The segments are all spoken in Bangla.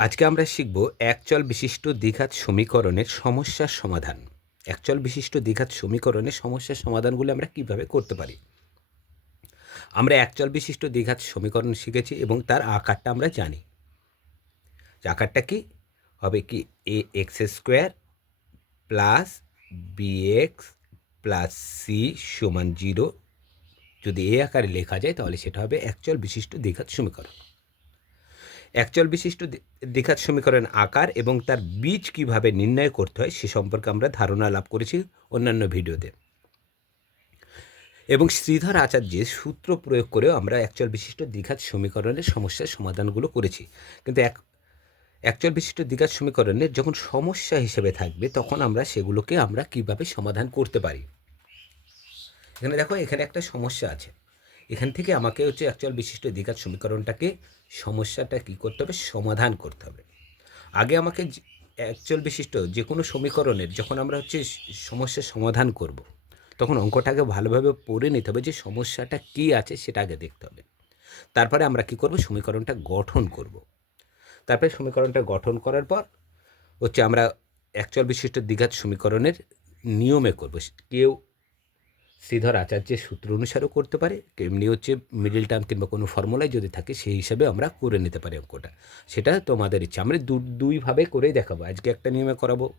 আজকে আমরা শিখব একচল বিশিষ্ট দ্বিঘাত সমীকরণের সমস্যার সমাধান। একচল বিশিষ্ট দ্বিঘাত সমীকরণের সমস্যার সমাধানগুলো আমরা কীভাবে করতে পারি? আমরা একচল বিশিষ্ট দ্বিঘাত সমীকরণ শিখেছি এবং তার আকারটা আমরা জানি। আকারটা কি? হবে কি a x square plus b x plus c সমান জিরো যদি এ আকারে লেখা যায় তাহলে সেটা হবে একচল বিশিষ্ট দ্বিঘাত সমীকরণ। একচল বিশিষ্ট দ্বি- দ্বিঘাত সমীকরণ আকার এবং তার বীজ কীভাবে নির্ণয় করতে হয় সে সম্পর্কে আমরা ধারণা লাভ করেছি অন্যান্য ভিডিওতে। এবং শ্রীধর আচার্যের সূত্র প্রয়োগ করেও আমরা একচল বিশিষ্ট দ্বিঘাত সমীকরণের সমস্যার সমাধানগুলো করেছি। কিন্তু এক, একচল বিশিষ্ট দ্বিঘাত সমীকরণের যখন সমস্যা হিসেবে থাকবে, তখন আমরা সেগুলোকে আমরা কীভাবে সমাধান করতে পারি? এখানে দেখো, এখানে একটা সমস্যা আছে। এখান থেকে আমাকে হচ্ছে অ্যাকচুয়াল বিশিষ্ট দ্বিঘাত সমীকরণটাকে, সমস্যাটা কী করতে হবে সমাধান করতে হবে আগে আমাকে অ্যাকচুয়াল বিশিষ্ট যে কোনো সমীকরণের যখন আমরা হচ্ছে সমস্যার সমাধান করব। তখন অঙ্কটাকে ভালোভাবে পড়ে নিতে হবে যে সমস্যাটা কী আছে সেটা আগে দেখতে হবে তারপরে আমরা কি করব সমীকরণটা গঠন করব। তারপরে সমীকরণটা গঠন করার পর হচ্ছে আমরা অ্যাকচুয়াল বিশিষ্ট দ্বিঘাত সমীকরণের নিয়মে করব কেউ শ্রীধর আচার্যের সূত্র অনুসারেও করতে পারে এমনি হচ্ছে মিডিল টার্ম কিংবা কোনো ফর্মুলায় যদি থাকে, সেই হিসাবে আমরা করে নিতে পারি অঙ্কটা। সেটা তোমাদের ইচ্ছা। আমরা দু দুইভাবে করেই দেখাবো। আজকে একটা নিয়মে করাবো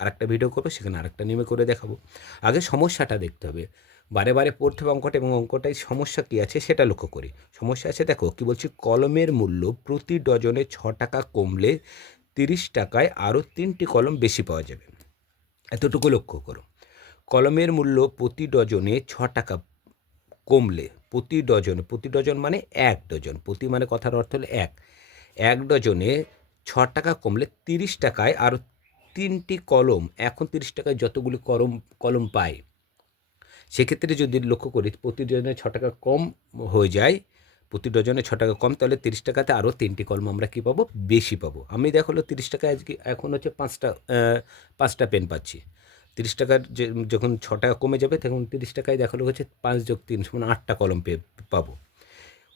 আর একটা ভিডিও করব, সেখানে আরেকটা নিয়মে করে দেখাবো। আগে সমস্যাটা দেখতে হবে। বারে বারে পড়তে হবে অঙ্কটা এবং অঙ্কটায় সমস্যা কী আছে সেটা লক্ষ্য করি। সমস্যা আছে দেখো, কী বলছি? কলমের মূল্য প্রতি ডজনে ছ টাকা কমলে তিরিশ টাকায় আরও তিনটি কলম বেশি পাওয়া যাবে। এতটুকু লক্ষ্য করো। কলমের মূল্য প্রতি ডজনে ছ টাকা কমলে, প্রতি ডজনে, প্রতি ডজন মানে এক ডজন, প্রতি মানে কথার অর্থ হলো এক। এক ডজনে ছ টাকা কমলে তিরিশ টাকায় আরও তিনটি কলম, এখন তিরিশ টাকায় যতগুলি কলম কলম পায় সেক্ষেত্রে যদি লক্ষ্য করি প্রতি ডজনে ছ টাকা কম হয়ে যায়, প্রতি ডজনে ছ টাকা কম, তাহলে তিরিশ টাকাতে আরও তিনটি কলম আমরা কী পাবো? বেশি পাবো। আমি দেখো তিরিশ টাকায় আজকে, এখন হচ্ছে পাঁচটা পাঁচটা পেন পাচ্ছি। তিরিশ টাকার যে, যখন ছ টাকা কমে যাবে, তখন তিরিশ টাকায় দেখাল হচ্ছে পাঁচ যোগ তিন, সমান আটটা কলম পেয়ে পাবো।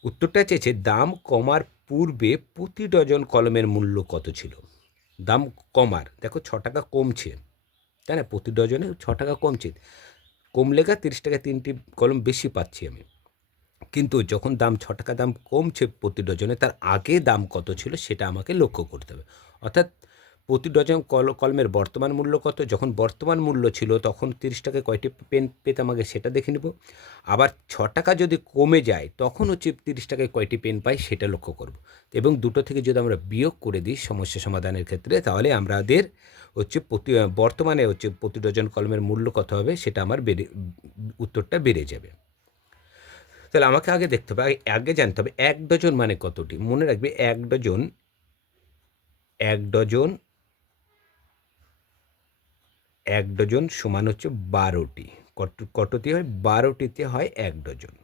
উত্তরটা চেয়েছে, দাম কমার পূর্বে প্রতি ডজন কলমের মূল্য কত ছিল? দাম কমার, দেখো ছ টাকা কমছে, তাই না? প্রতি ডজনে ছ টাকা কমছে। কমলে গা তিরিশ টাকা তিনটি কলম বেশি পাচ্ছি আমি। কিন্তু যখন দাম, ছ টাকা দাম কমছে প্রতি ডজনে, তার আগে দাম কত ছিল সেটা আমাকে লক্ষ্য করতে হবে। অর্থাৎ প্রতি ডজন কল, কলমের বর্তমান মূল্য কত? যখন বর্তমান মূল্য ছিল, তখন তিরিশ টাকায় কয়টি পেন পেতাম আগে সেটা দেখে নেব। আবার ছ টাকা যদি কমে যায়, তখন হচ্ছে তিরিশ টাকায় কয়টি পেন পাই সেটা লক্ষ্য করব। এবং দুটো থেকে যদি আমরা বিয়োগ করে দিই সমস্যা সমাধানের ক্ষেত্রে, তাহলে আমাদের হচ্ছে প্রতি, বর্তমানে হচ্ছে প্রতি ডজন কলমের মূল্য কত হবে, সেটা আমার বেড়ে, উত্তরটা বেড়ে যাবে। তাহলে আমাকে আগে দেখতে হবে, আগে- জানতে হবে এক ডজন মানে কতটি? মনে রাখবে এক ডজন এক ডজন এক ডজন সমান হচ্ছে বারোটি। কত কতটি হয়, বারোটিতে হয় এক ডজন।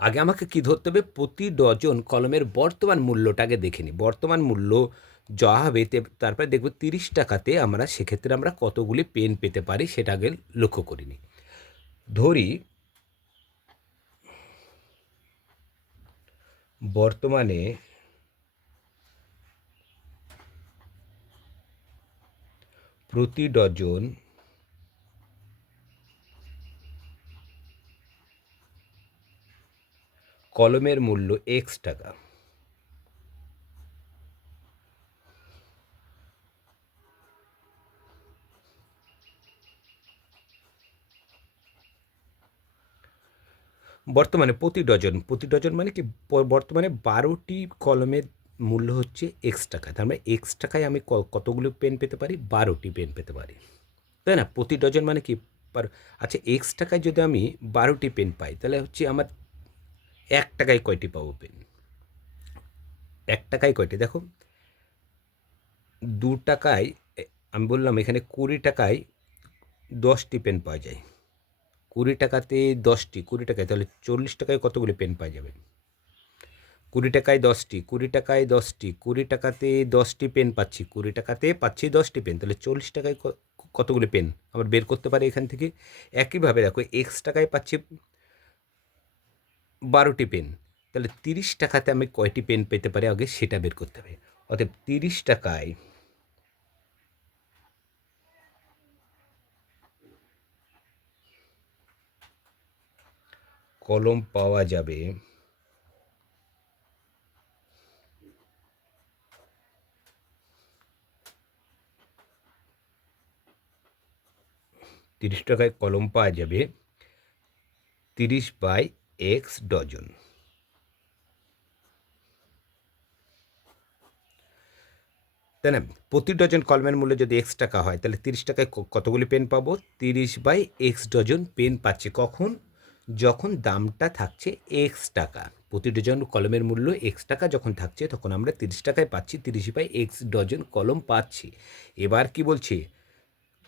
আগে আমাকে কি ধরতে হবে? প্রতি ডজন কলমের বর্তমান মূল্যটাকে দেখে নিই। বর্তমান মূল্য যা হবে তারপরে দেখব তিরিশ টাকাতে আমরা, সেক্ষেত্রে আমরা কতগুলি পেন পেতে পারি, সেটা আগে লক্ষ্য করিনি ধরি, বর্তমানে প্রতি ডজন কলমের মূল্য এক্স টাকা। বর্তমানে প্রতি ডজন প্রতি ডজন মানে কি? বর্তমানে বারোটি কলমের মূল্য হচ্ছে এক্স টাকা তার মানে এক্স টাকায় আমি কতগুলো পেন পেতে পারি? বারোটি পেন পেতে পারি। তাই না? প্রতি ডজন মানে কি? বারো আচ্ছা এক্স টাকায় যদি আমি বারোটি পেন পাই, তাহলে হচ্ছে আমার এক টাকায় কয়টি পাবো পেন এক টাকায় কয়টি? দেখো, দু টাকায় আমি বললাম এখানে কুড়ি টাকায় দশটি পেন পাওয়া যায়। কুড়ি টাকাতে দশটি, কুড়ি টাকায়, তাহলে চল্লিশ টাকায় কতগুলি পেন পাওয়া যাবে? কুড়ি টাকায় দশটি, কুড়ি টাকায় দশটি, কুড়ি টাকাতে দশটি পেন পাচ্ছি, কুড়ি টাকাতে পাচ্ছি দশটি পেন তাহলে চল্লিশ টাকায় কতগুলি পেন আবার বের করতে পারি এখান থেকে? একইভাবে দেখো এক্স টাকায় পাচ্ছি বারোটি পেন তাহলে তিরিশ টাকাতে আমি কয়টি পেন পেতে পারি? আগে সেটা বের করতে হবে। অতএব তিরিশ টাকায় কলম পাওয়া যাবে তিরিশ টাকায় কলম পাওয়া যাবে। তিরিশ বাই এক্স ডজন। তাই না প্রতি ডজন কলমের মূল্য যদি এক্স টাকা হয়, তাহলে তিরিশ টাকায় কতগুলি পেন পাবো? তিরিশ বাই এক্স ডজন পেন পাচ্ছি কখন? যখন দামটা থাকছে এক্স টাকা। প্রতি ডজন কলমের মূল্য এক্স টাকা যখন থাকছে, তখন আমরা তিরিশ টাকায় পাচ্ছি, তিরিশ বাই এক্স ডজন কলম পাচ্ছি। এবার কি বলছি?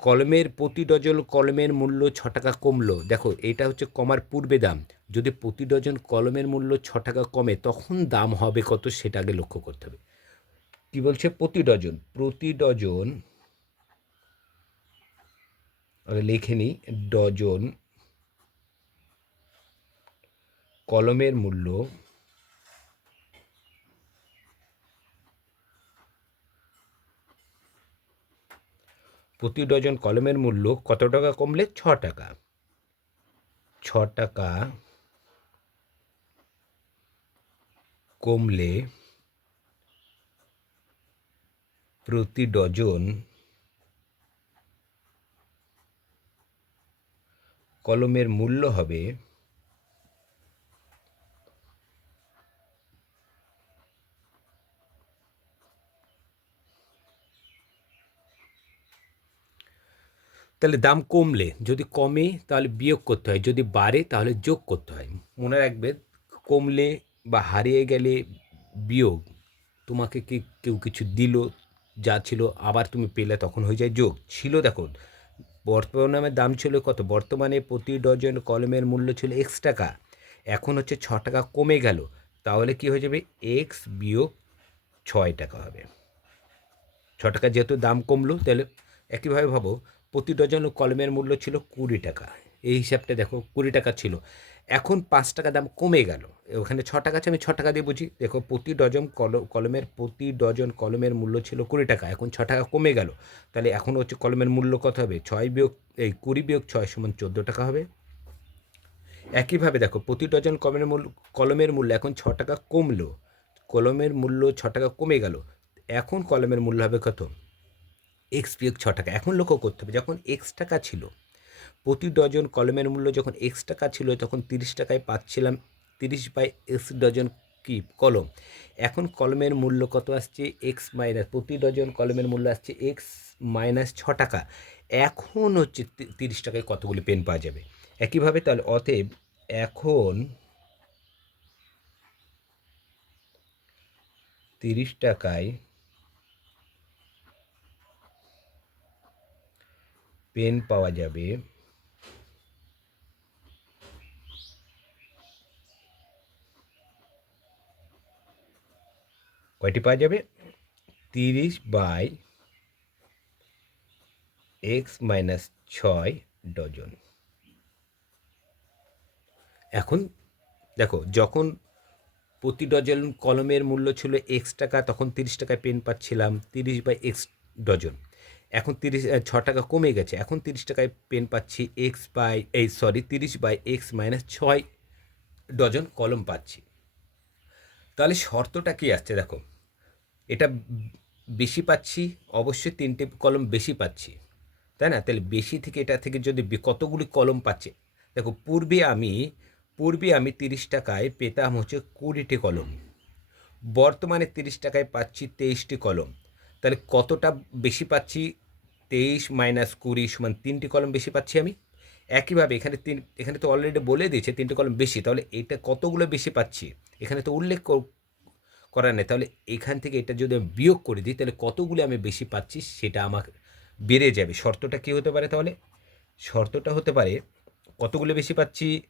কলমের প্রতি ডজন কলমের মূল্য ছ টাকা কমলো। দেখো, এটা হচ্ছে কমার পূর্বে দাম। যদি প্রতি ডজন কলমের মূল্য ছ টাকা কমে, তখন দাম হবে কত সেটা আগে লক্ষ্য করতে হবে। কি বলছে? প্রতি ডজন। প্রতি ডজন লিখে নিই, ডজন কলমের মূল্য প্রতি ডজন কলমের মূল্য কত টাকা কমলে ছ টাকা? ছ টাকা কমলে প্রতি ডজন কলমের মূল্য হবে তাহলে দাম কমলে, যদি কমে তাহলে বিয়োগ করতে হয়, যদি বাড়ে তাহলে যোগ করতে হয়। মনে রাখবে, কমলে বা হারিয়ে গেলে বিয়োগ। তোমাকে কি কেউ কিছু দিল, যা ছিল, আবার তুমি পেলে, তখন হয়ে যায় যোগ। ছিল দেখো, বর্তমানে দাম ছিল কত? বর্তমানে প্রতি ডজন কলমের মূল্য ছিল এক্স টাকা। এখন হচ্ছে ছ টাকা কমে গেল, তাহলে কি হয়ে যাবে? এক্স বিয়োগ ছয় টাকা হবে। ছ টাকা যেহেতু দাম কমলো, তাহলে একইভাবে ভাবো প্রতি ডজন কলমের মূল্য ছিল কুড়ি টাকা। এই হিসাবটা দেখো, কুড়ি টাকা ছিল। এখন পাঁচ টাকা দাম কমে গেল। ওখানে ছ টাকা আছে, আমি ছ টাকা দিয়ে বুঝি। দেখো, প্রতি ডজন কল, কলমের, প্রতি ডজন কলমের মূল্য ছিল কুড়ি টাকা। এখন ছ টাকা কমে গেল। তাহলে এখন হচ্ছে কলমের মূল্য কত হবে? ছয় বিয়োগ, এই কুড়ি বিয়োগ ছয় সমান চোদ্দ টাকা হবে। একইভাবে দেখো, প্রতি ডজন কলমের মূল্য কলমের মূল্য এখন ছ টাকা কমলো। কলমের মূল্য ছ টাকা কমে গেল। এখন কলমের মূল্য হবে কত? এক্স বিয়োগ ছ টাকা। এখন লক্ষ্য করতে হবে, যখন এক্স টাকা ছিল, প্রতি ডজন কলমের মূল্য যখন এক্স টাকা ছিল, তখন তিরিশ টাকায় পাচ্ছিলাম তিরিশ বাই এক্স ডজন কি? কলম। এখন কলমের মূল্য কত আসছে? এক্স মাইনাস প্রতি ডজন কলমের মূল্য আসছে এক্স মাইনাস ছ টাকা। এখন হচ্ছে তিরিশ টাকায় কতগুলি পেন পাওয়া যাবে? একইভাবে তাহলে অতএব এখন তিরিশ টাকায় পেন পাওয়া যাবে। কয়টি পাওয়া যাবে? তিরিশ বাই এক্স মাইনাস ছয় ডজন। এখন দেখো, যখন প্রতি ডজন কলমের মূল্য ছিল এক্স টাকা, তখন তিরিশ টাকায় পেন পাচ্ছিলাম, তিরিশ বাই এক্স ডজন। এখন তিরিশ ছ টাকা কমে গেছে। এখন তিরিশ টাকায় পেন পাচ্ছি এক্স বাই এই সরি তিরিশ বাই এক্স মাইনাস ছয় ডজন কলম পাচ্ছি। তাহলে শর্তটা কি আসছে দেখো, এটা বেশি পাচ্ছি, অবশ্যই তিনটে কলম বেশি পাচ্ছি, তাই না? তাহলে বেশি থেকে এটা থেকে যদি কতগুলি কলম পাচ্ছে? দেখো, পূর্বে আমি পূর্বে আমি তিরিশ টাকায় পেতাম হচ্ছে কুড়িটি কলম, বর্তমানে তিরিশ টাকায় পাচ্ছি তেইশটি কলম। তাহলে কতটা বেশি পাচ্ছি? তেইশ মাইনাস কুড়ি সমান তিনটি কলম বেশি পাচ্ছি আমি। একইভাবে এখানে তিন, এখানে তো অলরেডি বলে দিয়েছে তিনটি কলম বেশি, তাহলে এটা কতগুলো বেশি পাচ্ছি? এখানে তো উল্লেখ কর- নেই, তাহলে এখান থেকে এটা যদি আমি বিয়োগ করে দিই, তাহলে কতগুলো আমি বেশি পাচ্ছি সেটা আমার বেড়ে যাবে। শর্তটা কী হতে পারে তাহলে? শর্তটা হতে পারে কতগুলো বেশি পাচ্ছি?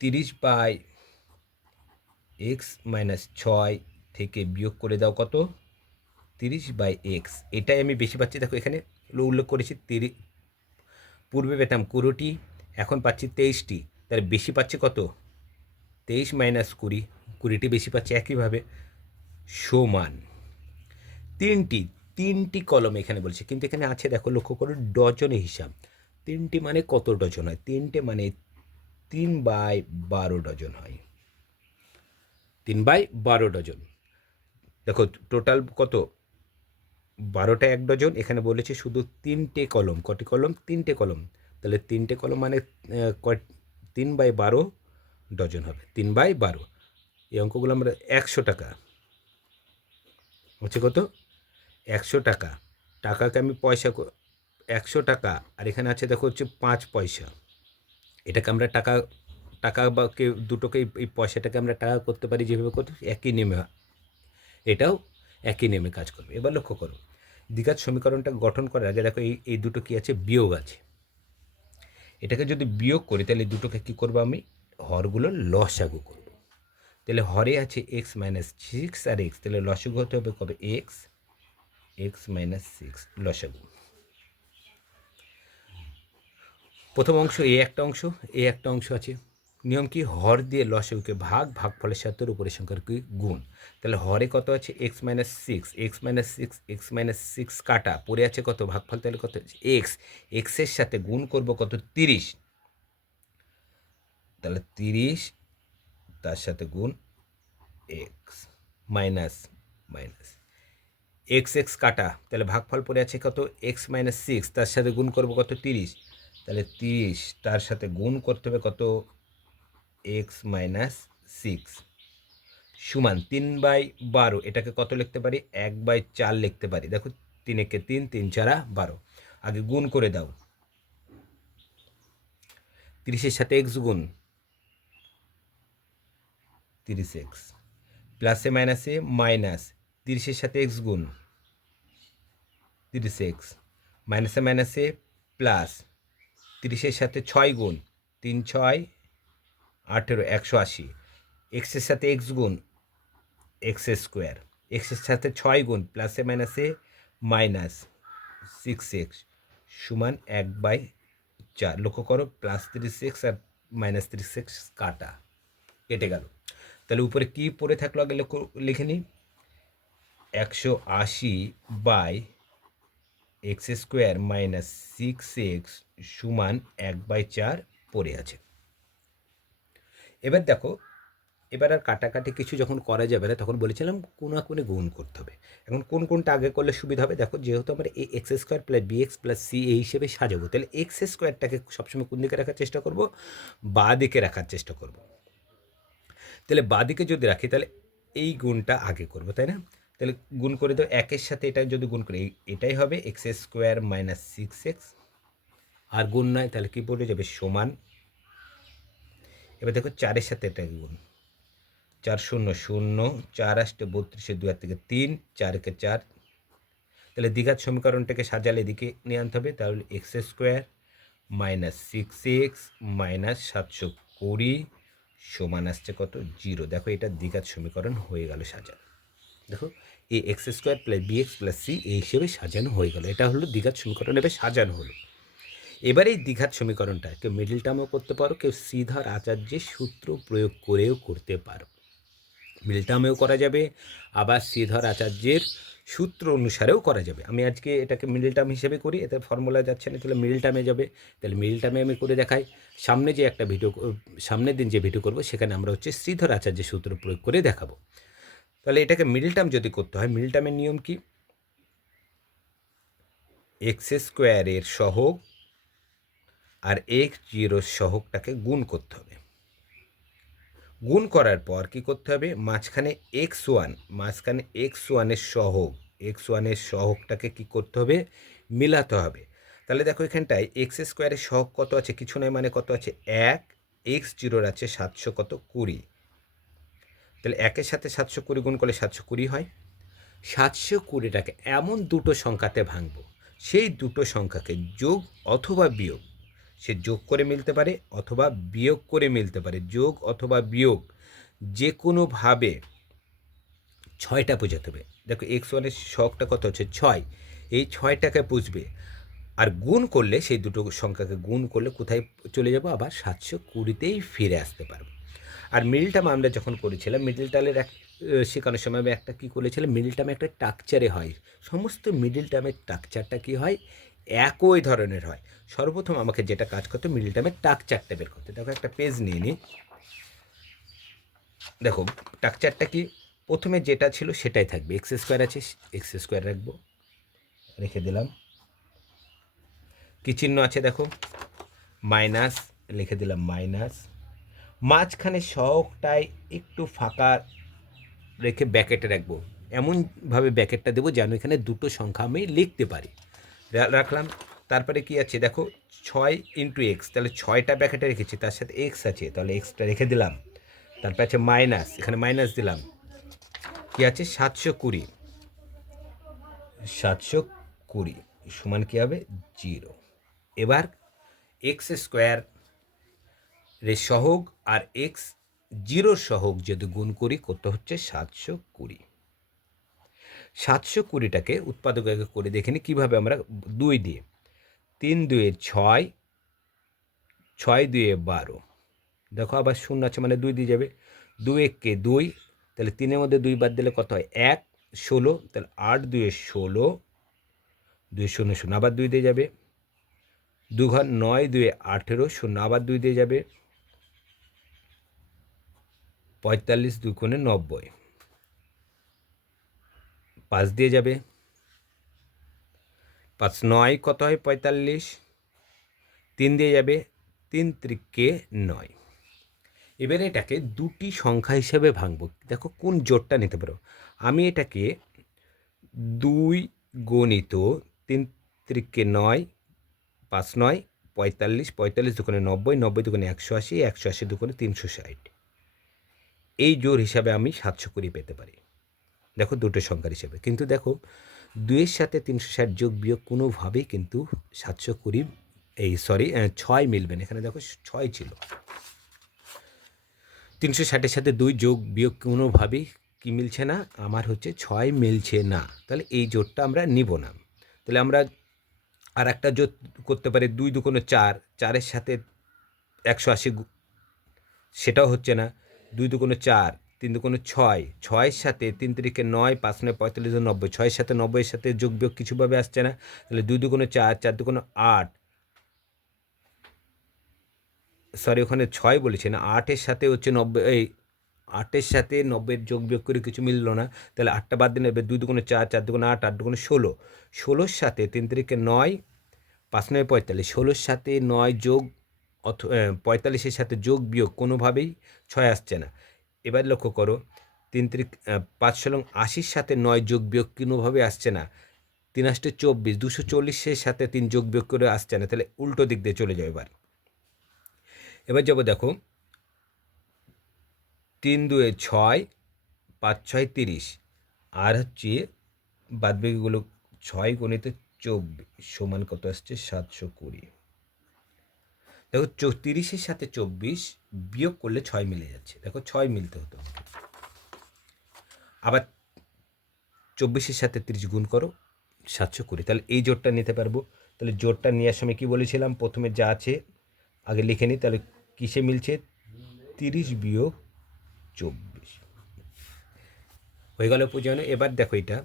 তিরিশ বাই এক্স মাইনাস ছয় থেকে বিয়োগ করে দাও কত? তিরিশ বাই এক্স এটাই আমি বেশি পাচ্ছি, দেখো এখানে উল্লেখ করেছি তিরিশ পূর্বে পেতাম কুড়িটি এখন পাচ্ছি তেইশটি তাহলে বেশি পাচ্ছি কত? তেইশ মাইনাস কুড়ি, কুড়িটি বেশি পাচ্ছি একইভাবে, সমান। তিনটি তিনটি কলম এখানে বলছে, কিন্তু এখানে আছে, দেখো, লক্ষ্য করো, ডজনে হিসাব। তিনটি মানে কত ডজন হয়? তিনটে মানে তিন বাই বারো ডজন হয়। তিন বাই বারো ডজন। দেখো টোটাল কত? বারোটা এক ডজন, এখানে বলেছে শুধু তিনটে কলম। কটি কলম? তিনটে কলম। তাহলে তিনটে কলম মানে তিন বাই বারো ডজন হবে। তিন বাই বারো। এই অঙ্কগুলো আমরা একশো টাকা। হচ্ছে কত? একশো টাকা। টাকাকে আমি পয়সা একশো টাকা। আর এখানে আছে দেখো হচ্ছে পাঁচ পয়সা। এটাকে আমরা টাকা টাকা বা কে, দুটোকে এই পয়সাটাকে আমরা টাকা করতে পারি যেভাবে করতে একই নেমে, এটাও একই নেমে কাজ করবে। এবার লক্ষ্য করো। দ্বিঘাত সমীকরণটা গঠন করার আগে দেখো এই এই দুটো কি আছে? বিয়োগ আছে। এটাকে যদি বিয়োগ করি, তাহলে দুটোকে কী করব আমি? হরগুলো লসাগু করব। তাহলে হরে আছে এক্স মাইনাস সিক্স আর এক্স তাহলে লসাগু হতে হবে কবে? এক্স এক্স মাইনাস সিক্স লসাগু। প্রথম অংশ, এ একটা অংশ, এ একটা অংশ আছে। নিয়ম কি? হর দিয়ে লসাগুকে ভাগ ভাগ ফলের সাথে উপরের সংখ্যার কি? গুণ। তাহলে হরে কত আছে? X minus six x minus six x minus six কাটা। পড়ে আছে কত? ভাগফল তাহলে কত? এক্স এক্সের সাথে গুণ করব কত? তিরিশ। তাহলে তিরিশ, তার সাথে গুণ x minus minus x x কাটা। তাহলে ভাগফল পড়ে আছে কত? এক্স মাইনাস সিক্স তার সাথে গুণ করব কত? তিরিশ। তাহলে তিরিশ, তার সাথে গুণ করতে হবে কত? X minus six. সমান তিন বাই বারো, এটাকে কত লিখতে পারি? এক বাই চার লিখতে পারি। দেখো, তিন একে তিন তিন চারা বারো। আগে গুণ করে দাও। তিরিশের সাথে এক্স গুণ। তিরিশ এক্স। প্লাসে মাইনাসে মাইনাস তিরিশের সাথে এক্স গুণ। তিরিশ এক্স। মাইনাসে মাইনাসে প্লাস তিরিশের সাথে ছয় গুণ। তিন ছয় আঠেরো, একশো আশি। এক্সের সাথে এক্স গুণ এক্স স্কোয়ার এক্সের সাথে ছয় গুণ প্লাসে মাইনাসে মাইনাস সিক্স এক্স সমান এক বাই চার। লক্ষ্য করো প্লাস তিরিশ এক্স আর মাইনাস তিরিশ এক্স কাটা, কেটে গেল। তাহলে উপরে কি পড়ে থাকল আগে লক্ষ্য, লিখে নিই। একশো আশি by x square minus six x সমান এক বাই চার পড়ে আছে। এবার দেখো, এবার আর কাটাকাটি কিছু যখন করা যাবে না, তখন বলেছিলাম কোনা কোনে গুণ করতে হবে। এখন কোন কোনটা আগে করলে সুবিধা হবে? দেখো, যেহেতু আমরা এই x square plus b x plus c এই হিসেবে সাজাবো, তাহলে এক্স স্কোয়ারটাকে সবসময় কোন দিকে রাখার চেষ্টা করব? বা দিকে রাখার চেষ্টা করব। তাহলে বা দিকে যদি রাখি, তাহলে এই গুণটা আগে করব, তাই না? তাহলে গুণ করে দাও একের সাথে এটা যদি গুণ করি এটাই হবে x square minus six x আর গুণ নয়, তাহলে কী পড়ে যাবে? সমান এবার দেখো চারের সাথে এটা গুণ? চার শূন্য শূন্য, চার আসতে বত্রিশে দুই থেকে তিন, চারকে চার। তাহলে দীঘার সমীকরণটাকে সাজালে এদিকে নিয়ে আনতে হবে, তাহলে x square minus six x minus সাতশো কুড়ি সমান আসছে কত? জিরো। দেখো এটা দীঘার সমীকরণ হয়ে গেল সাজানো। দেখো এই x square plus b x plus c এই হিসেবে সাজানো হয়ে গেল। এটা হলো দীঘার সমীকরণ, এবার সাজানো হলো। এবার এই দ্বিঘাত সমীকরণটা কেউ মিডিল টার্মেও করতে পারো, কেউ শ্রীধর আচার্যের সূত্র প্রয়োগ করেও করতে পারো। মিডিল টার্মেও করা যাবে, আবার শ্রীধর আচার্যের সূত্র অনুসারেও করা যাবে। আমি আজকে এটাকে মিডিল টার্ম হিসেবে করি, এতে ফর্মুলা যাচ্ছে না, তাহলে মিডিল টার্মে যাবে। তাহলে মিডিল টার্মে আমি করে দেখাই। সামনে যে একটা ভিডিও সামনের দিন যে ভিডিও করব, সেখানে আমরা হচ্ছে শ্রীধর আচার্যের সূত্র প্রয়োগ করে দেখাবো। তাহলে এটাকে মিডিল টার্ম যদি করতে হয় মিডিল টার্মের নিয়ম কি? এক্স স্কোয়ারের সহগ আর এক্স জিরোর সহকটাকে গুণ করতে হবে। গুণ করার পর কি করতে হবে? মাঝখানে এক্স ওয়ান, মাঝখানে এক্স ওয়ানের সহগ, এক্স ওয়ানের সহগটাকে কি করতে হবে? মিলাতে হবে। তাহলে দেখো এখানটায় এক্স স্কোয়ারের সহগ কত আছে? কিছু নয় মানে কত আছে? এক, এক্স জিরোর আছে সাতশো কত কুড়ি। তাহলে একের সাথে সাতশো কুড়ি গুণ করলে সাতশো কুড়ি হয়। সাতশো কুড়িটাকে এমন দুটো সংখ্যাতে ভাঙবো, সেই দুটো সংখ্যাকে যোগ অথবা বিয়োগ সে যোগ করে মিলতে পারে অথবা বিয়োগ করে মিলতে পারে, যোগ অথবা বিয়োগ। যে কোনোভাবে ছয়টা বোঝাতে হবে। দেখো এক্স ওয়ানের শখটা কত হচ্ছে? ছয়। এই ছয়টাকে বুঝবে। আর গুণ করলে সেই দুটো সংখ্যাকে গুণ করলে কোথায় চলে যাব? আবার সাতশো কুড়িতেই ফিরে আসতে পারব। আর মিডল টার্ম আমরা যখন করেছিলাম মিডল টার্মের এক শেখানোর সময় আমি একটা কী করেছিলাম? মিডিল টার্ম একটা টাকচারে হয়। সমস্ত মিডিল টার্মের টাকচারটা কী হয়? একই ধরনের হয়। সর্বপ্রথম আমাকে যেটা কাজ করতে মিডিল টার্মের টাকচারটা বের করতে। দেখো একটা পেজ নিয়ে নিই দেখো টাকচারটা কি? প্রথমে যেটা ছিল সেটাই থাকবে। এক্স স্কোয়ার আছে এক্স স্কোয়ার রাখব। রেখে দিলাম। কী চিহ্ন আছে দেখো? মাইনাস লিখে দিলাম মাইনাস মাঝখানে শখটাই একটু ফাঁকা রেখে ব্যাকেটে রাখব। এমনভাবে ব্যাকেটটা দেবো যেন এখানে দুটো সংখ্যা আমি লিখতে পারি। রাখলাম। তারপরে কি আছে? দেখো, ছয় ইন্টু এক্স তাহলে ছয়টা ব্যাকেটে রেখেছি, তার সাথে এক্স আছে, তাহলে এক্সটা রেখে দিলাম। তারপর আছে মাইনাস এখানে মাইনাস দিলাম। কি আছে? সাতশো কুড়ি। সাতশো কুড়ি সমান কী হবে? জিরো। এবার এক্স স্কোয়ার রে সহগ আর এক্স জিরো সহগ যদি গুণ করি, কত হচ্ছে? সাতশো কুড়ি। সাতশো কুড়িটাকে উৎপাদক করে দেখে নিই কীভাবে আমরা দুই দিয়ে, তিন দুয়ে ছয় ছয় দুয়ে বারো। দেখো আবার শূন্য আছে মানে দুই দিয়ে যাবে। দুই এককে দুই, তাহলে তিনের মধ্যে দুই বাদ দিলে কত হয়? এক, ষোলো, তাহলে আট দুয়ে ষোলো দুই শূন্য শূন্য আবার দুই দিয়ে যাবে। দু ঘর নয় দুয়ে আঠেরো, শূন্য আবার দুই দিয়ে যাবে। পঁয়তাল্লিশ দুই কোণে নব্বই। পাঁচ দিয়ে যাবে। পাঁচ নয় কত হয়? পঁয়তাল্লিশ। তিন দিয়ে যাবে। তিন ত্রিকে নয়। এবারে এটাকে দুটি সংখ্যা হিসেবে ভাঙবো। দেখো কোন জোটটা নিতে পারো। আমি এটাকে দুই গণিত তিন ত্রিকে নয়, পাঁচ নয়, পঁয়তাল্লিশ পঁয়তাল্লিশ দোকানে নব্বই নব্বই দোকানে একশো আশি একশো আশি দোকানে তিনশো ষাট। এই জোর হিসাবে আমি সাতশো কুড়ি পেতে পারি। দেখো দুটো সংখ্যার হিসেবে। কিন্তু দেখো, দুইয়ের সাথে তিনশো ষাট যোগ বিয়োগ কোনোভাবেই কিন্তু সাতশো কুড়ি, এই সরি ছয় মিলবে না। এখানে দেখো ছয় ছিল। তিনশো ষাটের সাথে দুই যোগ বিয়োগ কোনোভাবেই কী মিলছে না? আমার হচ্ছে ছয় মিলছে না। তাহলে এই জোটটা আমরা নিব না। তাহলে আমরা আর একটা জোট করতে পারি দুই দুকোনো চার। চারের সাথে একশো আশি সেটাও হচ্ছে না। দুই দুকোনো চার তিন দুকোনো ছয়, ছয়ের সাথে তিন তারিখে নয়, পাঁচ নয় পঁয়তাল্লিশ নব্বই, ছয়ের সাথে নব্বইয়ের সাথে যোগ বিয়োগ কিছুভাবে আসছে না, তাহলে দুই দুকোনো চার চার দুকোনো আট। সরি ওখানে ছয় বলেছে না আটের সাথে হচ্ছে নব্বই, এই আটের সাথে নব্বইয়ের যোগ বিয়োগ করে কিছু মিললো না, তাহলে আটটা বাদ দিন এবার দুই দুগুণে চার চার দুগুণে আট আট দুগুণে ষোলো। ষোলোর সাথে তিন তারিখে নয়, পাঁচ নয় পঁয়তাল্লিশ, ষোলোর সাথে নয় যোগ অথ পঁয়তাল্লিশের সাথে যোগ বিয়োগ কোনোভাবেই ছয় আসছে না। এবার লক্ষ্য করো তিন আহ, পাঁচ ষোলো আশির সাথে নয় যোগ বিয়োগ কোনোভাবে আসছে না? তিন আষ্টে চব্বিশ দুশো চল্লিশের সাথে তিন যোগ বিয়োগ করে আসছে না তাহলে উল্টো দিক দিয়ে চলে যাবে এবার। এবার যাব দেখো তিন দুয়ে ছয় পাঁচ ছয় তিরিশ আর হচ্ছে বাদবাকিগুলো ছয় গণিতে চব্বিশ সমান কত আসছে? সাতশো কুড়ি। দেখো চৌ তিরিশের সাথে চব্বিশ বিয়োগ করলে ছয় মিলে যাচ্ছে। দেখো ছয় মিলতে হতো আবার চব্বিশের সাথে তিরিশ গুণ করো, সাতশো কুড়ি। তাহলে এই জোটটা নিতে পারব। তাহলে জোটটা নেওয়ার সময় কী বলেছিলাম? প্রথমে যা আছে আগে লিখে নিই তাহলে কিসে মিলছে? তিরিশ বিয়োগ চব্বিশ। হয়ে গেল পূজনে। এবার দেখো এটা।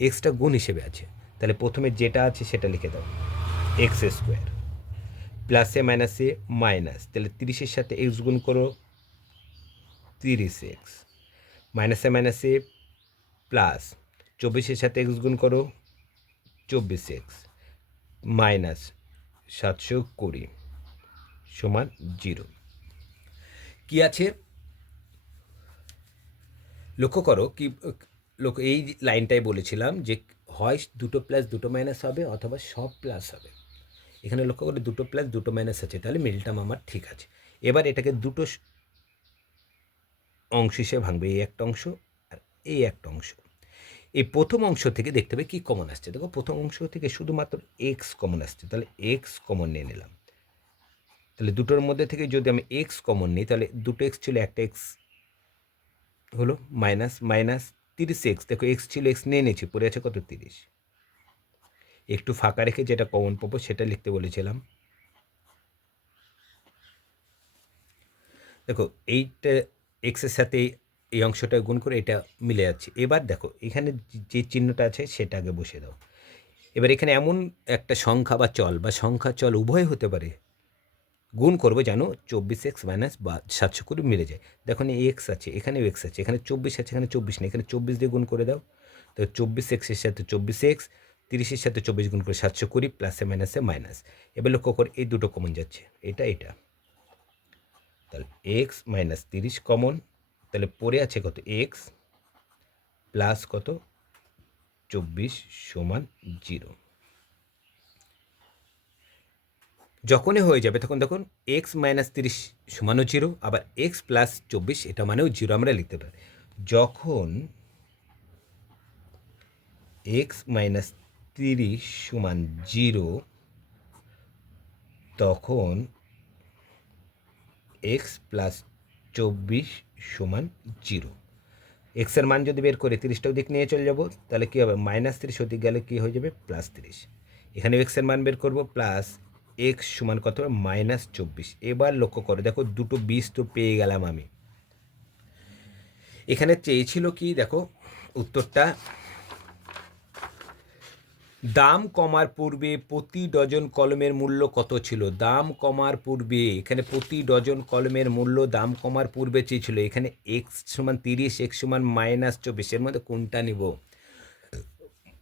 এক্সটা গুণ হিসেবে আছে। তাহলে প্রথমে যেটা আছে সেটা লিখে দাও। X square. প্লাসে মাইনাসে মাইনাস তাহলে তিরিশের সাথে এক্স গুণ করো তিরিশ এক্স মাইনাসে মাইনাসে প্লাস চব্বিশের সাথে এক্স গুণ করো চব্বিশ এক্স মাইনাস সাতশো কুড়ি সমান জিরো। কি আছে? লক্ষ্য করো কি লোক এই লাইনটাই বলেছিলাম যে হয় দুটো প্লাস দুটো মাইনাস হবে অথবা সব প্লাস হবে। এখানে লক্ষ্য করে দুটো প্লাস দুটো মাইনাস আছে, তাহলে মিলটাম আমার ঠিক আছে। এবার এটাকে দুটো অংশ হিসেবে ভাঙবে, এই একটা অংশ আর এই একটা অংশ। এই প্রথম অংশ থেকে দেখতে হবে কী কমন আসছে। দেখো প্রথম অংশ থেকে শুধুমাত্র এক্স কমন আসছে, তাহলে এক্স কমন নিয়ে নিলাম। তাহলে দুটোর মধ্যে থেকে যদি আমি এক্স কমন নিই, তাহলে দুটো এক্স ছিল একটা এক্স হলো মাইনাস মাইনাস তিরিশ এক্স দেখো এক্স ছিল এক্স নিয়ে নিয়েছি, পড়ে আছে কত তিরিশ? একটু ফাঁকা রেখে যেটা কমন পাবো সেটা লিখতে বলেছিলাম। দেখো, এইটা এক্সের সাথে এই অংশটা গুণ করে এটা মিলে যাচ্ছে। এবার দেখো, এখানে যে চিহ্নটা আছে সেটা আগে বসে দাও। এবার এখানে এমন একটা সংখ্যা বা চল, বা সংখ্যা চল উভয় হতে পারে। গুণ করব জানো চব্বিশ এক্স মাইনাস বা সাতশো কুড়ি মিলে যায়। দেখো এই এক্স আছে, এখানে এক্স আছে, এখানে চব্বিশ আছে, এখানে চব্বিশ নেই, এখানে চব্বিশ দিয়ে গুণ করে দাও। তো চব্বিশ এক্সের সাথে চব্বিশ এক্স তিরিশের সাথে চব্বিশ গুণ করে সাতশো কুড়ি প্লাসে মাইনাসে মাইনাস এবার লক্ষ্য করে, এই দুটো কমন যাচ্ছে। এটা এটা। তাহলে এক্স মাইনাস তিরিশ কমন তাহলে পড়ে আছে কত? এক্স প্লাস কত? চব্বিশ সমান জিরো যখনই হয়ে যাবে, তখন দেখুন এক্স মাইনাস তিরিশ সমানও জিরো আবার এক্স প্লাস চব্বিশ, এটা মানেও জিরো আমরা লিখতে পারি। যখন এক্স মাইনাস তিরিশ সমান জিরো, তখন এক্স প্লাস চব্বিশ সমান জিরো। এক্সের মান যদি বের করে তিরিশটা দিক নিয়ে চলে যাব, তাহলে কী হবে? মাইনাস তিরিশ ওদিক গেলে কী হয়ে যাবে? প্লাস তিরিশ। এখানে এক্সের মান বের করব, প্লাস এক্স সমান কত হবে? মাইনাস চব্বিশ। এবার লক্ষ্য করো, দেখো দুটো বিশ তো পেয়ে গেলাম আমি। এখানে চেয়েছিল কি? দেখো, উত্তরটা দাম কমার পূর্বে প্রতি ডজন কলমের মূল্য কত ছিল? দাম কমার পূর্বে, এখানে প্রতি ডজন কলমের মূল্য দাম কমার পূর্বে চেয়েছিল এখানে এক্স সমান তিরিশ এক্স সমান মাইনাস চব্বিশ, এর মধ্যে কোনটা নিব?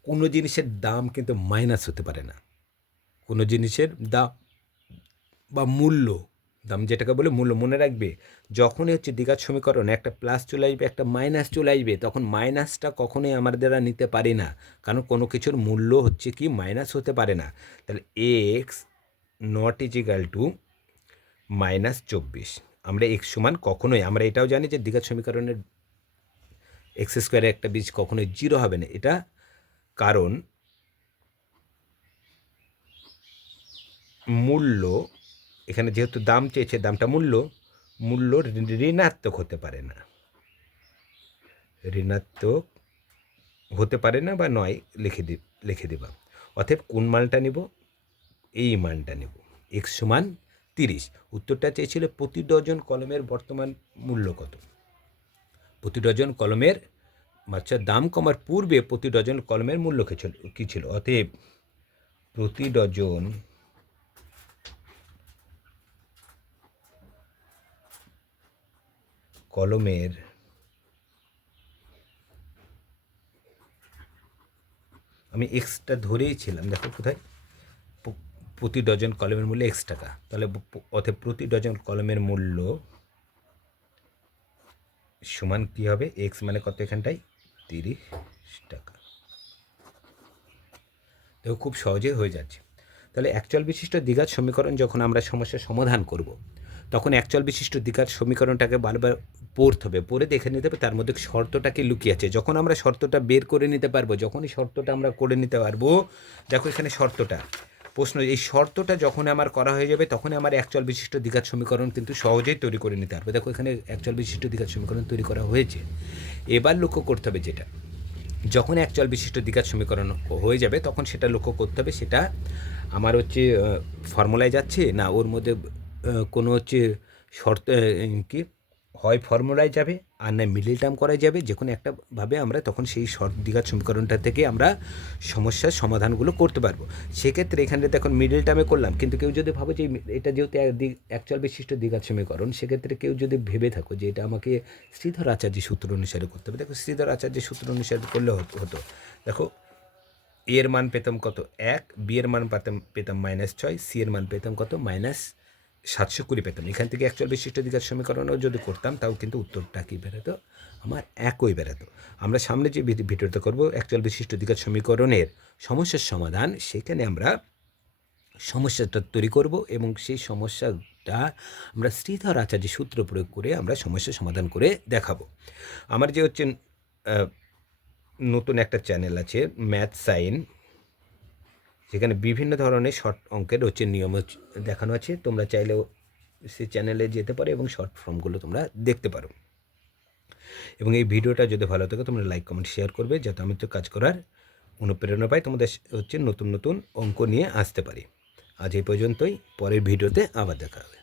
কোনো জিনিসের দাম কিন্তু মাইনাস হতে পারে না। কোনো জিনিসের দাম বা মূল্য, দাম যেটাকে বলে মূল্য মনে রাখবে? যখনই হচ্ছে দ্বিঘাত সমীকরণ একটা প্লাস চলে আসবে, একটা মাইনাস চলে আসবে, তখন মাইনাসটা কখনোই আমার দ্বারা নিতে পারি না। কারণ কোনো কিছুর মূল্য হচ্ছে কি? মাইনাস হতে পারে না। তাহলে x not is equal to minus চব্বিশ। আমরা এক্স সমান কখনোই, আমরা এটাও জানি যে দ্বিঘাত সমীকরণের এক্স স্কোয়ারের একটা বীজ কখনোই জিরো হবে না। এটা কারণ মূল্য, এখানে যেহেতু দাম চেয়েছে, দামটা মূল্য মূল্য ঋণাত্মক হতে পারে না। ঋণাত্মক হতে পারে না বা নয়, লিখে দি, লিখে দেবা। অতএব কোন মানটা নিব? এই মানটা নেব। এক্স সমান তিরিশ। উত্তরটা চেয়েছিল প্রতি ডজন কলমের বর্তমান মূল্য কত? প্রতি ডজন কলমের আচ্ছা দাম কমার পূর্বে প্রতি ডজন কলমের মূল্য কী ছিল? অতএব প্রতি ডজন কলমের আমি এক্সটা ধরেই ছিলাম, দেখো কোথায়? প্রতি ডজন কলমের মূল্য এক্স টাকা। তাহলে অতএব প্রতি ডজন কলমের মূল্য সমান কী হবে? এক্স মানে কত এখানটায়? তিরিশ টাকা। দেখো খুব সহজে হয়ে যাচ্ছে। তাহলে অ্যাকচুয়াল বিশিষ্ট দ্বিঘাত সমীকরণ যখন আমরা সমস্যার সমাধান করব, তখন অ্যাকচুয়াল বিশিষ্ট দ্বিঘাত সমীকরণটাকে বারবার পড়তে হবে, পড়ে দেখে নিতে হবে, তার মধ্যে শর্তটাকে লুকিয়ে আছে। যখন আমরা শর্তটা বের করে নিতে পারব, যখনই শর্তটা আমরা করে নিতে পারব, দেখো এখানে শর্তটা। প্রশ্ন, এই শর্তটা যখন আমার করা হয়ে যাবে তখন আমার একচল বিশিষ্ট দ্বিঘাত সমীকরণ কিন্তু সহজেই তৈরি করে নিতে পারবে। দেখো এখানে একচল বিশিষ্ট দ্বিঘাত সমীকরণ তৈরি করা হয়েছে। এবার লক্ষ্য করতে হবে যেটা। যখন অ্যাকচুয়াল বিশিষ্ট দ্বিঘাত সমীকরণ হয়ে যাবে, তখন সেটা লক্ষ্য করতে হবে, সেটা আমার হচ্ছে ফর্মুলায় যাচ্ছে না, ওর মধ্যে কোনো হচ্ছে শর্ত কি? হয় ফর্মুলায় যাবে আর না মিডিল টার্ম করা যাবে যে কোনো একটা ভাবে আমরা তখন সেই শর্ট দ্বিঘাত সমীকরণটা থেকে আমরা সমস্যার সমাধানগুলো করতে পারব। সেক্ষেত্রে এখানে এখন মিডিল টার্মে করলাম, কিন্তু কেউ যদি ভাবো যে এটা যেহেতু অ্যাকচুয়াল বিশিষ্ট দ্বিঘাত সমীকরণ, সেক্ষেত্রে কেউ যদি ভেবে থাকো যে এটা আমাকে শ্রীধর আচার্য সূত্র অনুসারে করতে হবে। দেখো শ্রীধর আচার্য সূত্র অনুসারে করলে হতো দেখো এর মান পেতাম কত? এক বি এর মান পেতাম পেতাম মাইনাস ছয় সি এর মান পেতাম কত? মাইনাস সাতশো কুড়ি পেতাম। এখান থেকে একচুয়াল বিশিষ্ট দ্বিঘাত সমীকরণও যদি করতাম, তাও কিন্তু উত্তরটা কী বেরোতো? আমার একই বেরোতো। আমরা সামনে যে ভিডিওটা করব অ্যাকচুয়াল বিশিষ্ট দ্বিঘাত সমীকরণের সমস্যার সমাধান, সেখানে আমরা সমস্যাটা তৈরি করব এবং সেই সমস্যাটা আমরা শ্রীধর আচার্য সূত্র প্রয়োগ করে আমরা সমস্যার সমাধান করে দেখাবো। আমার যে হচ্ছে নতুন একটা চ্যানেল আছে, ম্যাথ সাইন সেখানে বিভিন্ন ধরনের শর্ট অঙ্কের হচ্ছে নিয়ম দেখানো আছে। তোমরা চাইলেও সে চ্যানেলে যেতে পারো এবং শর্ট ফর্মগুলো তোমরা দেখতে পারো। এবং এই ভিডিওটা যদি ভালো থাকে, তোমরা লাইক কমেন্ট শেয়ার করবে যাতে আমি তো কাজ করার অনুপ্রেরণা পাই। তোমাদের হচ্ছে নতুন নতুন অঙ্ক নিয়ে আসতে পারি। আজ এই পর্যন্তই। পরের ভিডিওতে আবার দেখা হবে।